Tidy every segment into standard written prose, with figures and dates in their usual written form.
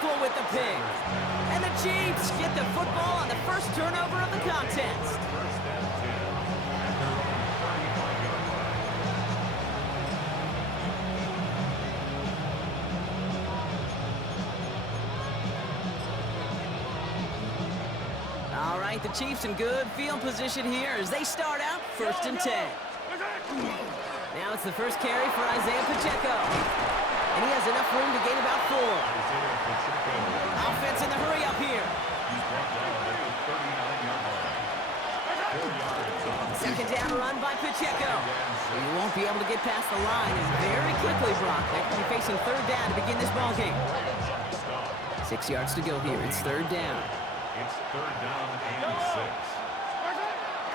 Powerful with the pick. And the Chiefs get the football on the first turnover of the contest. All right, the Chiefs in good field position here as they start out 1st and 10. Now it's the first carry for Isaiah Pacheco. And he has enough room to gain about 4. Offense in the hurry up here. Second down run by Pacheco. He won't be able to get past the line, and very quickly, Brock, they could be facing 3rd down to begin this ball game. 6 yards to go here. It's 3rd down. It's 3rd down and 6.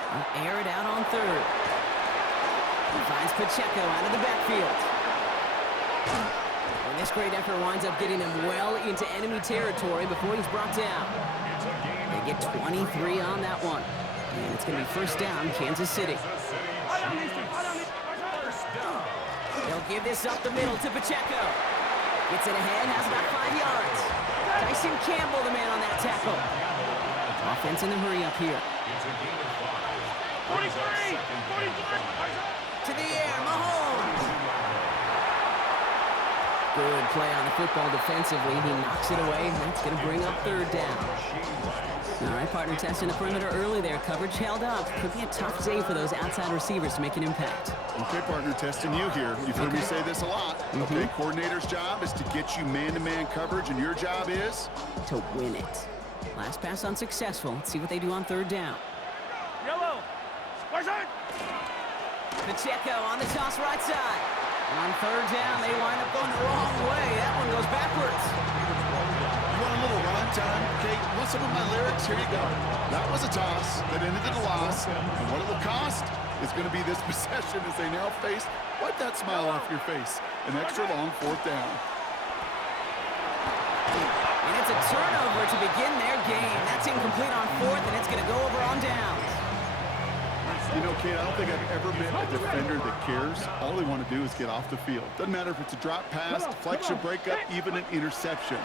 He'll air it out on 3rd. He finds Pacheco out of the backfield. And this great effort winds up getting him well into enemy territory before he's brought down. They get 23 on that one. And it's going to be 1st down, Kansas City. They'll give this up the middle to Pacheco. Gets it ahead, has about 5 yards. Tyson Campbell, the man on that tackle. Offense in the hurry up here. 43! To the air, Mahomes. Good play on the football defensively. He knocks it away, and that's going to bring up 3rd down. All right, partner, testing the perimeter early there. Coverage held up. Could be a tough day for those outside receivers to make an impact. Okay, partner, testing you here. You've heard me say this a lot. Okay, coordinator's job is to get you man-to-man coverage, and your job is? To win it. Last pass unsuccessful. Let's see what they do on 3rd down. Yellow! Pacheco on the toss right side. On 3rd down, they wind up going the wrong way. That one goes backwards. You want a little run time? Okay, you want some of my lyrics? Here you go. That was a toss that ended in a loss, and what it will cost is going to be this possession as they now face, wipe that smile off your face, an extra long 4th down. And it's a turnover to begin their game. That's incomplete on 4th, and it's going to go over on downs. You know, Kate, I don't think I've ever met a defender that cares. All they want to do is get off the field. Doesn't matter if it's a drop pass, deflection, breakup, even an interception.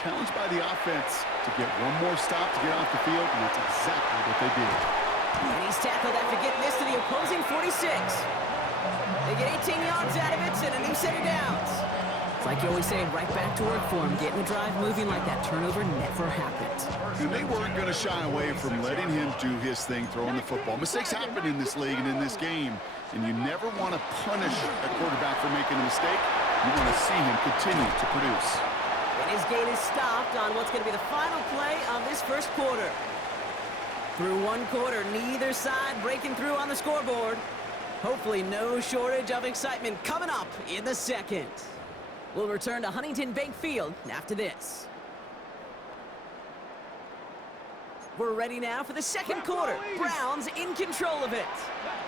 Challenged by the offense to get one more stop to get off the field, and that's exactly what they did. And he's tackled after getting this to the opposing 46. They get 18 yards out of it and a new set of downs. It's like you always say, right back to work for him. Getting the drive moving like that turnover never happened. And they weren't going to shy away from letting him do his thing throwing the football. Mistakes happen in this league and in this game, and you never want to punish a quarterback for making a mistake. You want to see him continue to produce. And his gain is stopped on what's going to be the final play of this 1st quarter. Through 1 quarter, neither side breaking through on the scoreboard. Hopefully no shortage of excitement coming up in the 2nd. We'll return to Huntington Bank Field after this. We're ready now for the 2nd quarter. Browns in control of it.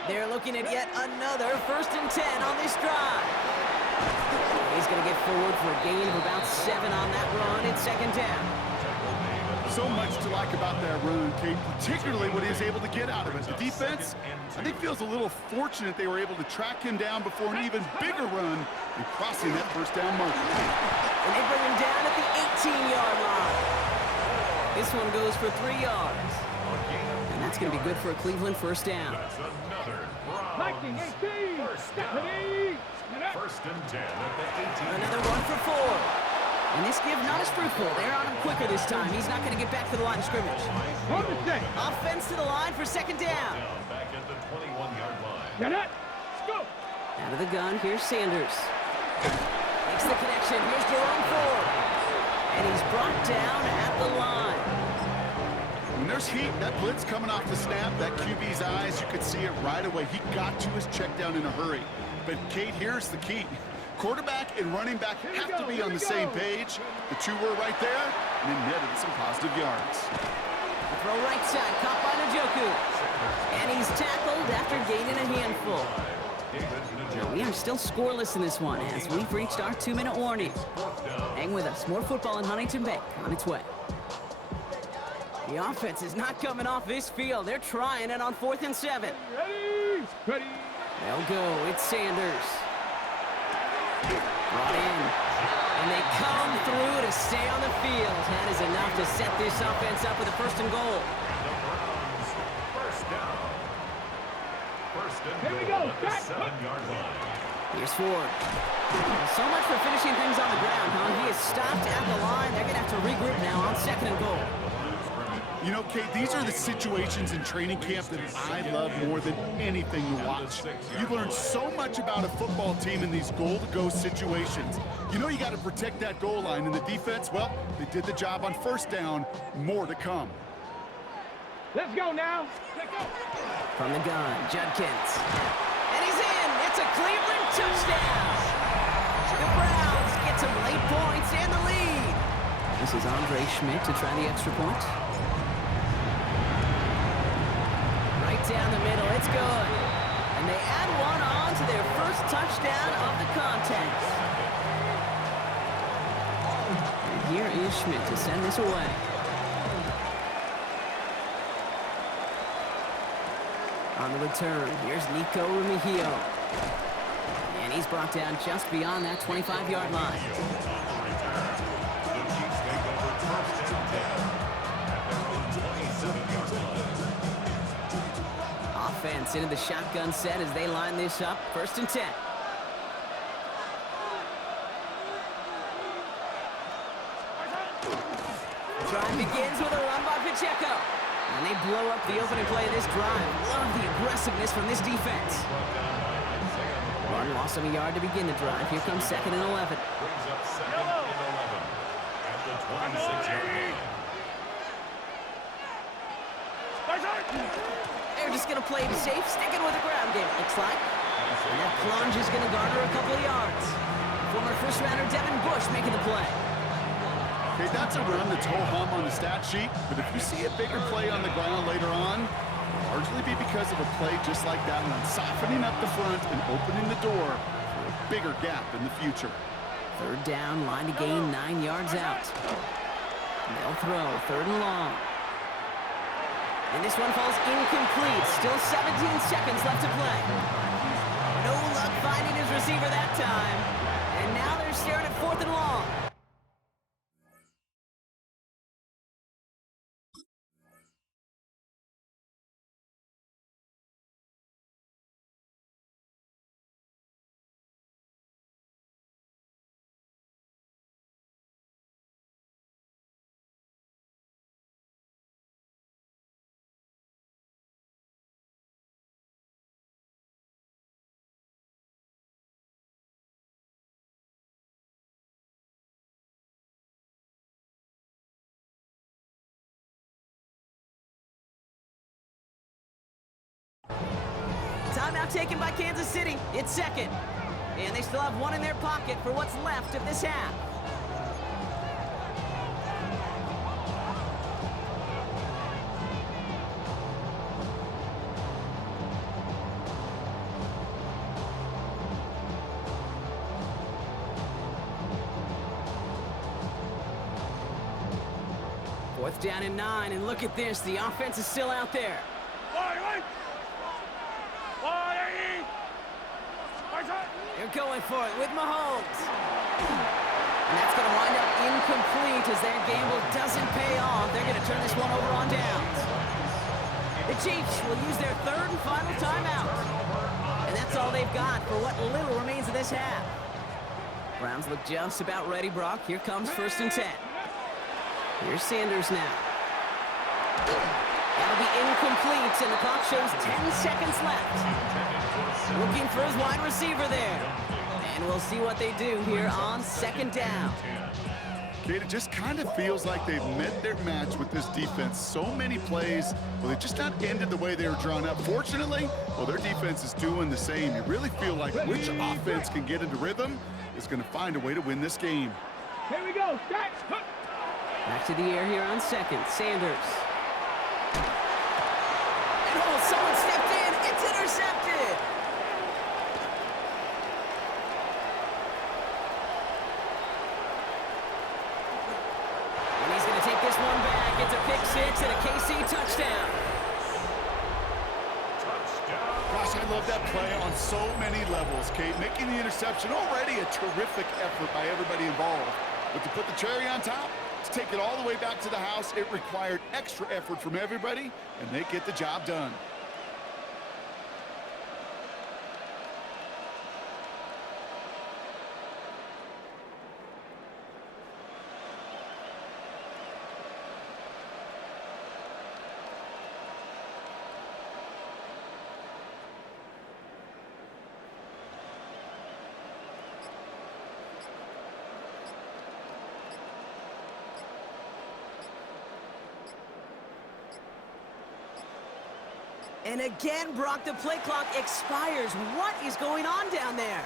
They're looking at yet another 1st and 10 on this drive. He's going to get forward for a gain of about 7 on that run. It's 2nd down. So much to like about that run, Kate, particularly what he was able to get out of it. The defense, I think, feels a little fortunate they were able to track him down before an even bigger run and crossing that 1st down marker. And they bring him down at the 18-yard line. This one goes for 3 yards. And that's going to be good for a Cleveland 1st down. That's another Browns 19-18. 1st and 10 at the 18. Another one for 4. And this give not as fruitful. They're on him quicker this time. He's not going to get back to the line of scrimmage. Offense to the line for 2nd down. Back at the 21-yard line. Get it. Go. Out of the gun, here's Sanders. Makes the connection. Here's Jerome Ford. And he's brought down at the line. When there's heat, that blitz coming off the snap, that QB's eyes, you could see it right away. He got to his check down in a hurry. But, Kate, here's the key. Quarterback and running back have to be on the same page. The 2 were right there, and then netted some positive yards. The throw right side, caught by Njoku. And he's tackled after gaining a handful. We are still scoreless in this one as we've reached our 2-minute warning. Hang with us. More football in Huntington Bank on its way. The offense is not coming off this field. They're trying it on 4th and 7. Ready. They'll go. It's Sanders. Brought in. And they come through to stay on the field. That is enough to set this offense up with a 1st and goal. First down. First and Here we goal go. at the 7-yard line. Here's Ford. So much for finishing things on the ground, huh? He is stopped at the line. They're going to have to regroup now on 2nd and goal. You know, Kate, these are the situations in training camp that I love more than anything to watch. You learn so much about a football team in these goal-to-go situations. You know you got to protect that goal line, and the defense, well, they did the job on 1st down. More to come. Let's go now. Let's go. From the gun, Judkins. And he's in. It's a Cleveland touchdown. The Browns get some late points and the lead. This is Andre Schmidt to try the extra point. Right down the middle. It's good. And they add one on to their first touchdown of the contest. And here is Schmidt to send this away. On the return, here's Nico Rumihio. And he's brought down just beyond that 25-yard line. Offense into the shotgun set as they line this up. 1st and 10. Drive begins with a run by Pacheco. And they blow up the opening play of this drive. Love the aggressiveness from this defense. Run lost him a yard to begin the drive. Here comes 2nd and 11. Brings up 2nd and 11 at the 26-yard line. They're just going to play it safe, sticking with the ground game, it looks like. And that plunge is going to garner a couple of yards. Former first-rounder Devin Bush making the play. Okay, that's a run that's ho-hum on the stat sheet, but if you see a bigger play on the ground later on, it'll largely be because of a play just like that one, softening up the front and opening the door for a bigger gap in the future. 3rd down, line to gain 9 yards out. And they'll throw 3rd and long. And this one falls incomplete. Still 17 seconds left to play. No luck finding his receiver that time. And now they're staring at 4th and long. Timeout taken by Kansas City. It's 2nd. And they still have one in their pocket for what's left of this half. Fourth down and 9, and look at this. The offense is still out there. They're going for it with Mahomes. And that's going to wind up incomplete as their gamble doesn't pay off. They're going to turn this one over on downs. The Chiefs will use their 3rd and final timeout. And that's all they've got for what little remains of this half. Browns look just about ready, Brock. Here comes 1st and 10. Here's Sanders now. That'll be incomplete, and the clock shows 10 seconds left. Looking for his wide receiver there. And we'll see what they do here on 2nd down. Kate, it just kind of feels like they've met their match with this defense. So many plays, well, they just not ended the way they were drawn up. Fortunately, well, their defense is doing the same. You really feel like which offense can get into rhythm is going to find a way to win this game. Here we go. Stack. Back to the air here on 2nd. Sanders. And oh, someone stepped in. It's intercepted. And he's going to take this one back. It's a pick 6 and a KC touchdown. Touchdown. Gosh, Gosh, I love that play on so many levels, Kate. Making the interception, already a terrific effort by everybody involved. But to put the cherry on top, to take it all the way back to the house, it required extra effort from everybody, and they get the job done. And again, Brock, the play clock expires. What is going on down there?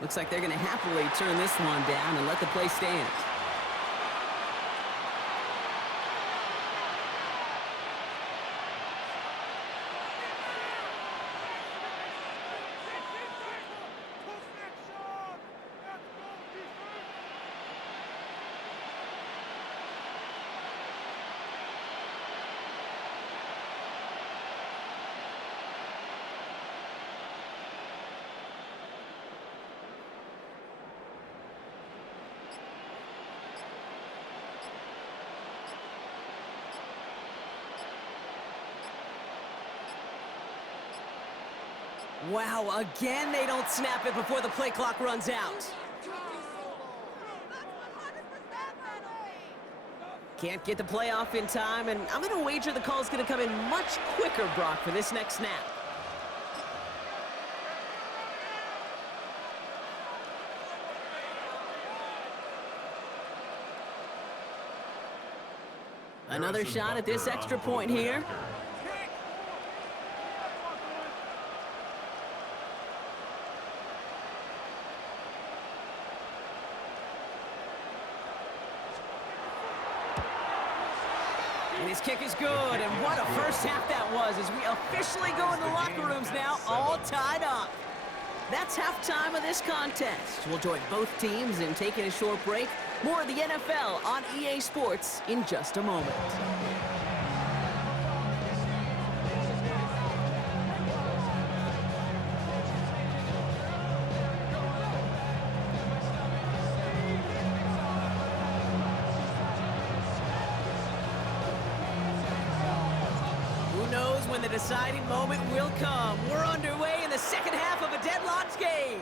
Looks like they're going to happily turn this one down and let the play stand. Wow, again they don't snap it before the play clock runs out. Can't get the play off in time, and I'm going to wager the call is going to come in much quicker, Brock, for this next snap. Another shot at this extra point here. And his kick is good, and what a first half that was as we officially go in the locker rooms now, all tied up. That's halftime of this contest. We'll join both teams in taking a short break. More of the NFL on EA Sports in just a moment. When the deciding moment will come. We're underway in the second half of a deadlocked game.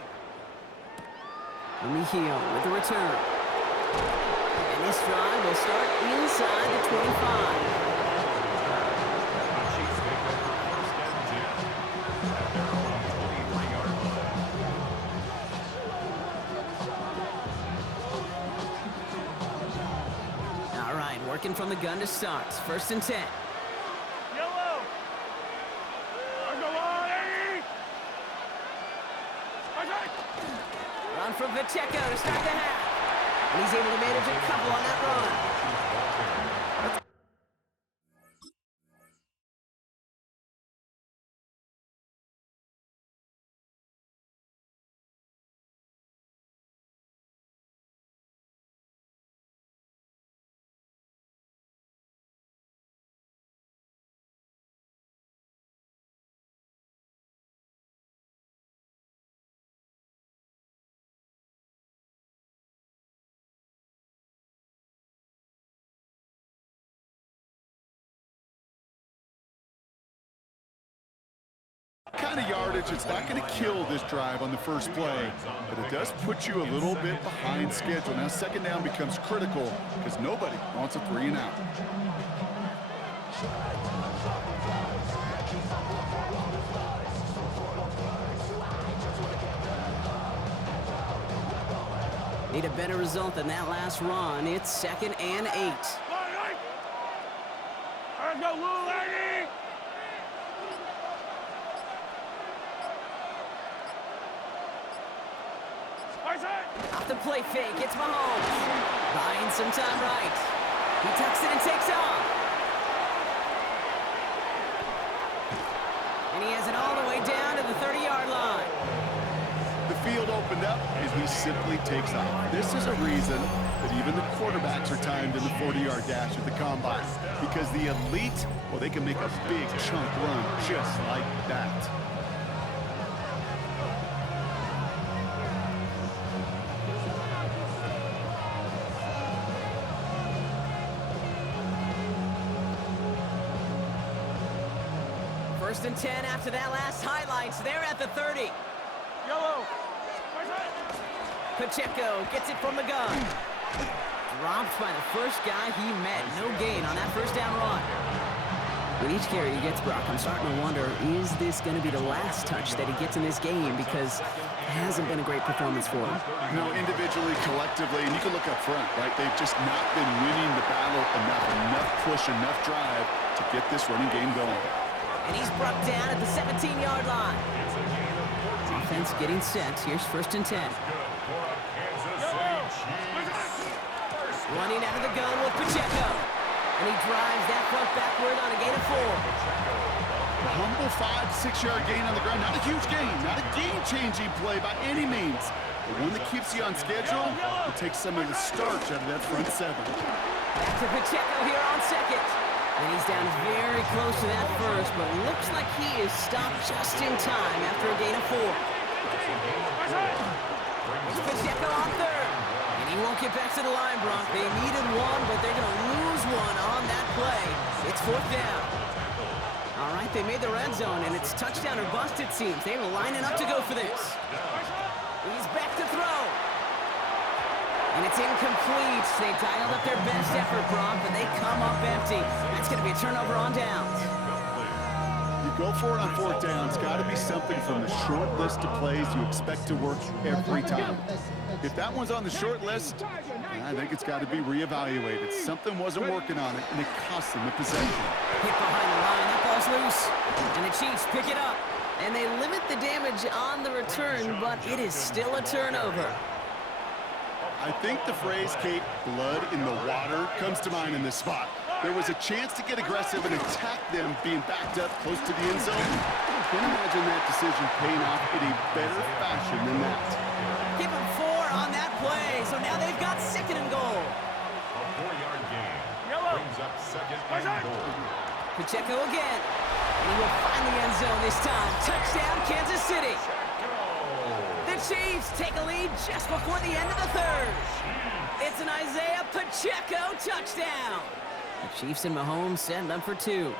Mejia with the return. And this drive will start inside the 25. All right, working from the gun to start. 1st and 10. Run from Pacheco to start the half. And he's able to manage a couple on that run. Kind of yardage, it's not going to kill this drive on the first play, but it does put you a little bit behind schedule. Now 2nd down becomes critical because nobody wants a 3 and out. Need a better result than that last run. It's 2nd and 8. Let's go, Lou, lady! Off the play fake, it's Mahomes. Buying some time right. He tucks it and takes off. And he has it all the way down to the 30-yard line. The field opened up, and he simply takes off. This is a reason But even the quarterbacks are timed in the 40-yard dash at the combine because the elite, well, they can make a big chunk run just like that. First and 10 after that last highlights. They're at the 30. Yellow. Pacheco gets it from the gun. Dropped by the first guy he met. No gain on that first down run. With each carry he gets, Brock, I'm starting to wonder, is this going to be the last touch that he gets in this game? Because it hasn't been a great performance for him. No, individually, collectively, and you can look up front, right? They've just not been winning the battle enough push, enough drive to get this running game going. And he's brought down at the 17-yard line. Offense getting set. Here's first and 10. Running out of the gun with Pacheco. And he drives that front backward on a gain of 4. A humble 5-6-yard gain on the ground. Not a huge gain. Not a game-changing play by any means. But one that keeps you on schedule and takes some of the starch out of that front seven. Back to Pacheco here on second. And he's down very close to that first, but looks like he is stopped just in time after a gain of 4. It's Pacheco on third. And he won't get back to the line, Brock. They needed one, but they're going to lose one on that play. It's fourth down. All right, they made the red zone, and it's touchdown or bust, it seems. They were lining up to go for this. He's back to throw. And it's incomplete. They dialed up their best effort, Brock, but they come up empty. That's going to be a turnover on downs. You go for it on fourth down. It's got to be something from the short list of plays you expect to work every time. If that one's on the short list, I think it's got to be reevaluated. Something wasn't working on it, and it cost them the possession. Hit behind the line. That ball's loose. And the Chiefs pick it up. And they limit the damage on the return, but it is still a turnover. I think the phrase, Kate, blood in the water, comes to mind in this spot. There was a chance to get aggressive and attack them being backed up close to the end zone. I can't imagine that decision paying off in a better fashion than that. Give them 4 on that play, so now they've got second and goal. A 4-yard gain. Brings up second and goal. Pacheco again. And he will find the end zone this time. Touchdown, Kansas City. The Chiefs take a lead just before the end of the third. It's an Isaiah Pacheco touchdown. The Chiefs and Mahomes setting up for 2.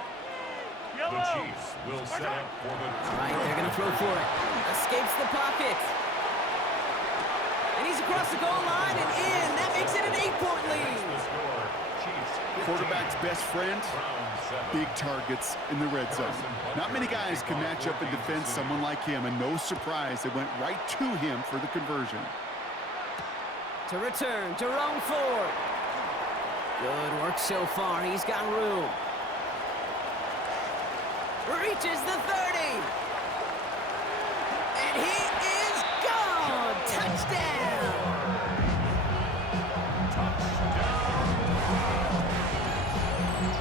The Chiefs will set up for the All right, they're going to throw for it. Escapes the pocket. And he's across the goal line and in. That makes it an 8-point lead. Quarterback's best friend, big targets in the red zone. Not many guys can match up and defend someone like him, and no surprise, it went right to him for the conversion. To return, Jerome Ford. Good work so far. He's got room. Reaches the 30. And he is gone. Touchdown.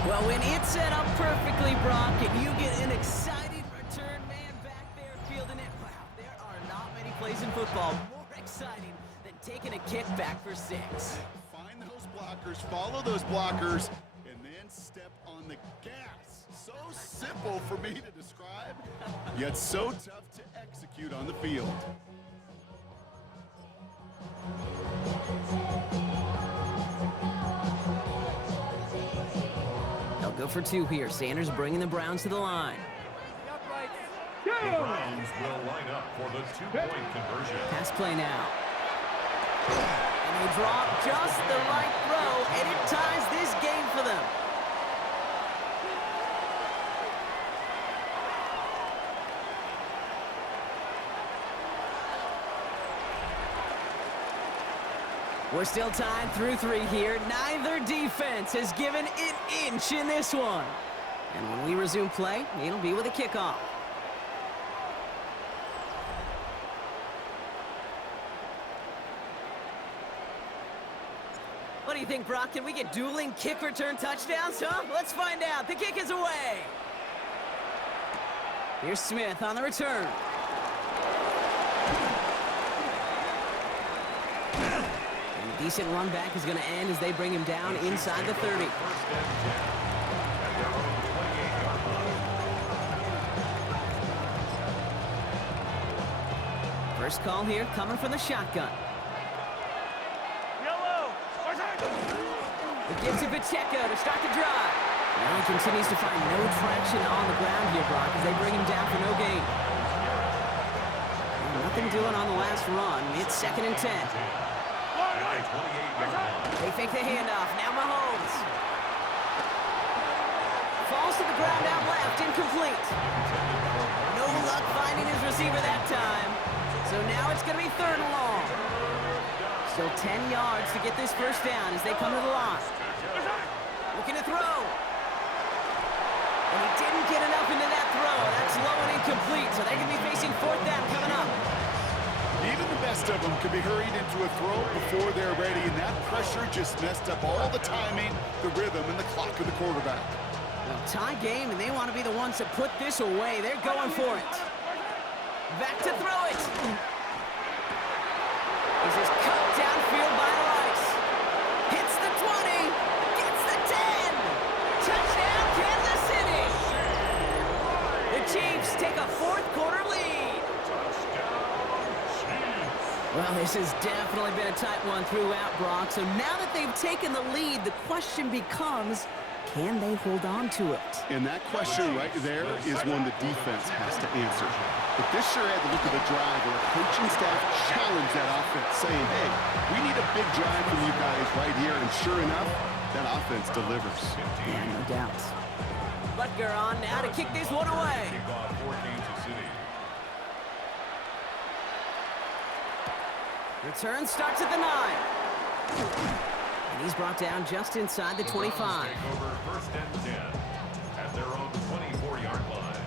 Well, when it's set up perfectly, Brock, and you get an exciting return man back there fielding it, wow, there are not many plays in football more exciting than taking a kick back for 6. Find those blockers, follow those blockers, and then step on the gas. So simple for me to describe, yet so tough to execute on the field. They'll go for 2 here. Sanders bringing the Browns to the line. The Browns will line up for the 2-point conversion. Pass play now. And they drop just the right throw, and it ties this game for them. We're still tied through 3 here. Neither defense has given an inch in this one. And when we resume play, it'll be with a kickoff. What do you think, Brock? Can we get dueling kick return touchdowns, huh? Let's find out. The kick is away. Here's Smith on the return. Decent run back is going to end as they bring him down inside the 30. First call here coming from the shotgun. It gives to Pacheco to start the drive. Now he continues to find no traction on the ground here, Brock, as they bring him down for no gain. Nothing doing on the last run. It's 2nd and 10. They fake the handoff. Now Mahomes. Falls to the ground out left. Incomplete. No luck finding his receiver that time. So now it's going to be 3rd and long. Still 10 yards to get this first down as they come to the line. Looking to throw. And he didn't get enough into that throw. That's low and incomplete, so they can be facing 4th down coming up. Even the best of them could be hurried into a throw before they're ready, and that pressure just messed up all the timing, the rhythm, and the clock of the quarterback. Well, tie game, and they want to be the ones to put this away. They're going for it. Back to throw it. This is cut downfield by Rice. Hits the 20. Gets the 10. Touchdown, Kansas City. The Chiefs take a 4th quarter lead. Well, this has definitely been a tight one throughout, Brock. So now that they've taken the lead, the question becomes, can they hold on to it? And that question right there is one the defense has to answer. But this sure had the look of a drive where a coaching staff challenged that offense, saying, hey, we need a big drive from you guys right here. And sure enough, that offense delivers. Yeah, no doubt. Butker on now to kick this one away. Return starts at the 9. And he's brought down just inside the 25. Take over 1st and 10 at their own 24-yard line.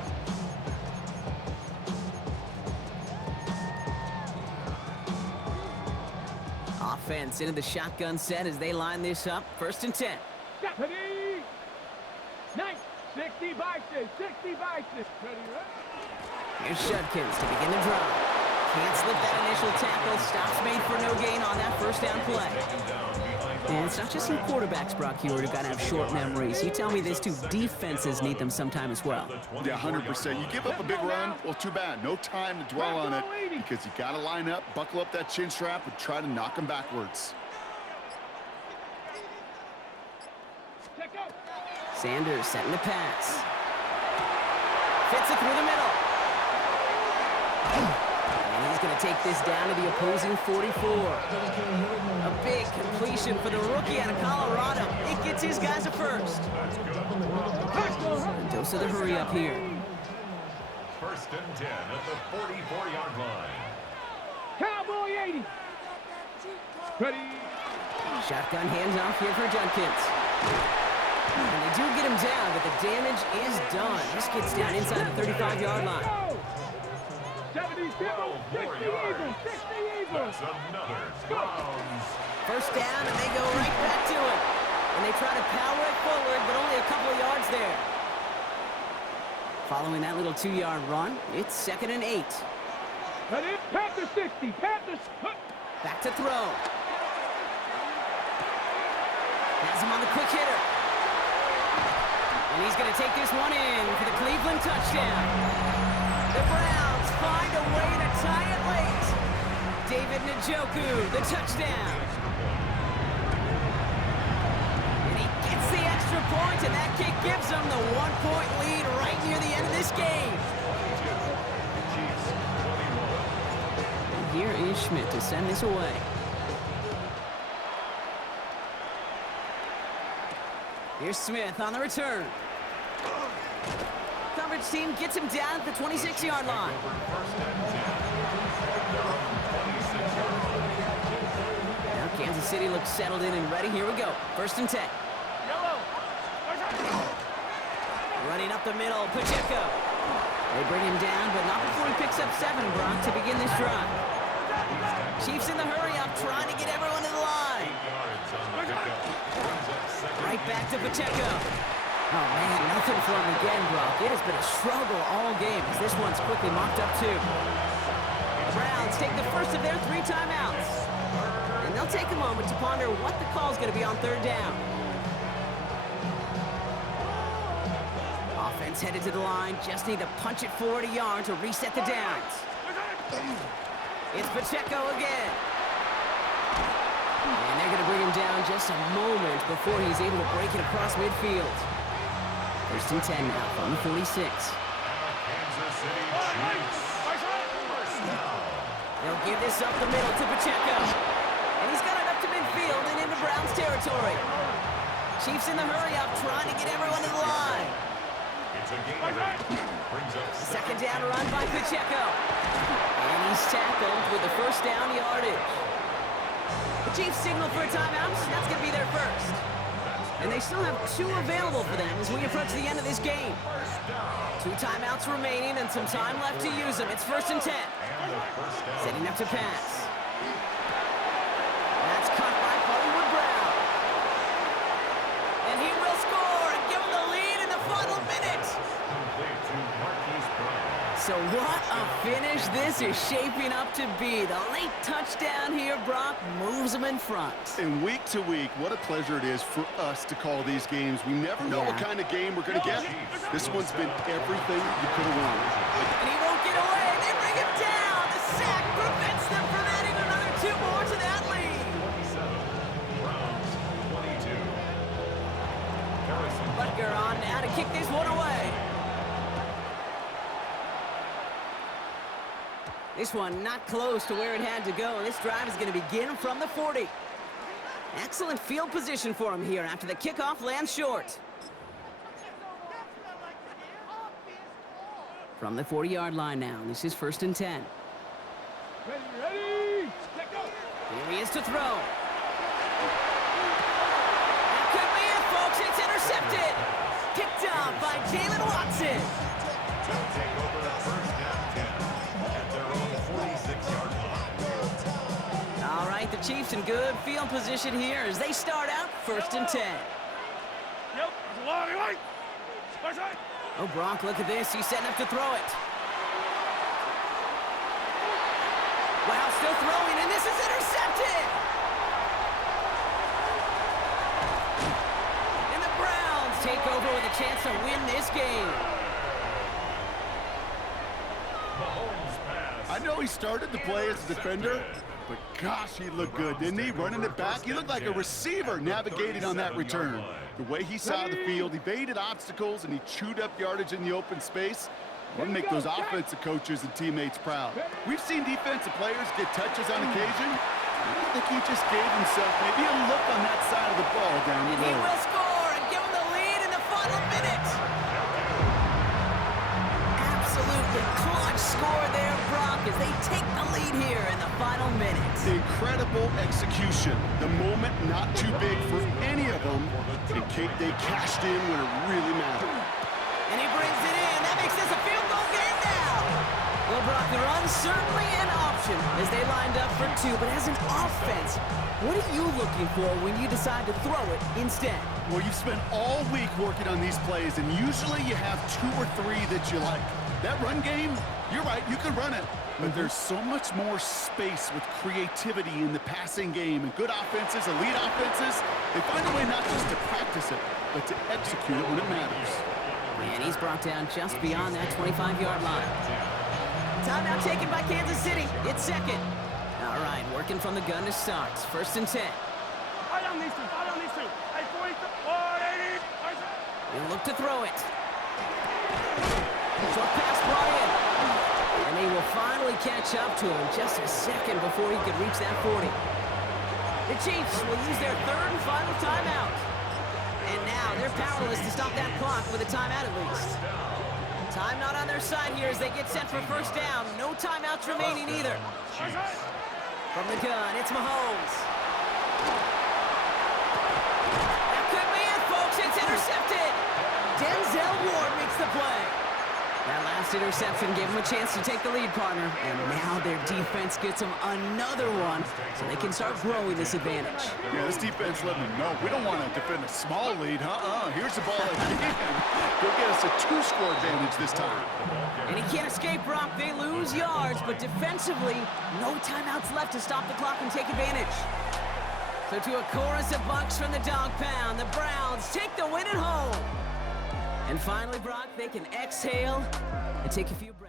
Offense into the shotgun set as they line this up. 1st and 10. Ready? 60 by 6, 60 by 6. Ready, Here's Judkins to begin the drive. Can't slip that initial tackle. Stops made for no gain on that 1st down play. And it's not just some quarterbacks, Brock, here who've got to have short memories. You tell me these two defenses need them sometime as well. Yeah, 100%. You give up a big run, well, too bad. No time to dwell on it because you got to line up, buckle up that chin strap, and try to knock them backwards. Sanders setting the pass. Fits it through the middle. And he's going to take this down to the opposing 44. A big completion for the rookie out of Colorado. It gets his guys a 1st. Dose of the hurry up here. 1st and 10 at the 44-yard line. Cowboy 80. Ready? Shotgun hands off here for Judkins. And they do get him down, but the damage is done. This gets down inside the 35-yard line. 70, 60 Eagles, 60 Eagles. That's another Browns. 1st down, and they go right back to it. And they try to power it forward, but only a couple of yards there. Following that little 2-yard run, it's 2nd and 8. Ready? Panthers 60, Panthers. Back to throw. Has him on the quick hitter. And he's going to take this one in for the Cleveland touchdown. The Browns find a way to tie it late. David Njoku, the touchdown. And he gets the extra point, and that kick gives them the 1-point lead right near the end of this game. And here is Schmidt to send this away. Here's Smith on the return. Coverage team gets him down at the 26-yard line. Now Kansas City looks settled in and ready. Here we go. 1st and 10. Running up the middle, Pacheco. They bring him down, but not before he picks up 7, Brock, to begin this drive. Chiefs in the hurry-up, trying to get everyone to the line. Right back to Pacheco. Oh, man, nothing for him again, Brock. It has been a struggle all game as this one's quickly mopped up, too. The Browns take the first of their 3 timeouts. And and they'll take a moment to ponder what the call is going to be on third down. Offense headed to the line. Just need to punch it forward a yard to reset the downs. It's Pacheco again. And they're going to bring him down just a moment before he's able to break it across midfield. First and 10 now from the 46. They'll give this up the middle to Pacheco. And he's got it up to midfield and into Browns territory. Chiefs in the hurry-up, trying to get everyone to the line. Second down run by Pacheco. And he's tackled with the first down yardage. The Chiefs signal for a timeout. That's going to be their first. And they still have 2 available for them as we approach the end of this game. 2 timeouts remaining and some time left to use them. It's first and 10. Setting up to pass. That's caught by Hollywood Brown. And he will score and give them the lead in the final minute. So what a finish this is shaping up to be. The late touchdown here, Brock, moves them in front. And week to week, what a pleasure it is for us to call these games. We never know what kind of game we're going to get. This one's been everything you could have wanted. And he won't get away. They bring him down. The sack prevents them from adding another 2 more to that lead. 27, Browns 22. Butker on now to kick this one away. This one not close to where it had to go. This drive is going to begin from the 40. Excellent field position for him here after the kickoff lands short. From the 40-yard line now. This is first and 10. Ready, let go. Here he is to throw. That could be it, folks. It's intercepted. Picked up by Jalen Watson. All right, the Chiefs in good field position here as they start out first and 10. Yep, right. Oh, Brock, look at this. He's setting up to throw it. Wow, still throwing, and this is intercepted. And the Browns take over with a chance to win this game. I know he started to play as a defender, but gosh, he looked good, didn't he? Running it back, he looked like a receiver navigating on that return. The way he saw the field, evaded obstacles, and he chewed up yardage in the open space. We'll make those offensive coaches and teammates proud. We've seen defensive players get touches on occasion. I think he just gave himself maybe a look on that side of the ball down the And he road. will score and give him the lead in the final minute. Absolutely clutch score there, Brock, as they take the lead here in the final minute. Incredible execution. The moment not too big for any of them. And Kate, they cashed in when it really mattered. And he brings it in. That makes this a field goal game now. Well, Brock, the run's certainly an option as they lined up for 2. But as an offense, what are you looking for when you decide to throw it instead? Well, you've spent all week working on these plays, and usually you have 2 or 3 that you like. That run game, you're right, you can run it. But there's so much more space with creativity in the passing game. And good offenses, elite offenses, they find a way not just to practice it, but to execute it when it matters. And he's brought down just beyond that 25-yard line. Timeout taken by Kansas City. It's second. All right, working from the gun to start. First and 10. I on these 2. Hey, 480. He'll look to throw it. Short pass brought in. And they will finally catch up to him just a second before he could reach that 40. The Chiefs will use their 3rd and final timeout. And now they're powerless to stop that clock with a timeout at least. Time not on their side here as they get set for first down. No timeouts remaining either. From the gun, it's Mahomes. That could be it, folks. It's intercepted. Denzel Ward makes the play. That last interception gave them a chance to take the lead, partner. And now their defense gets them another one so they can start growing this advantage. Yeah, this defense letting them know we don't want to defend a small lead. Here's the ball again. Go get us a 2-score advantage this time. And he can't escape, Brock. They lose yards, but defensively, no timeouts left to stop the clock and take advantage. So to a chorus of bucks from the dog pound, the Browns take the win at home. And finally, Brock, they can exhale and take a few breaths.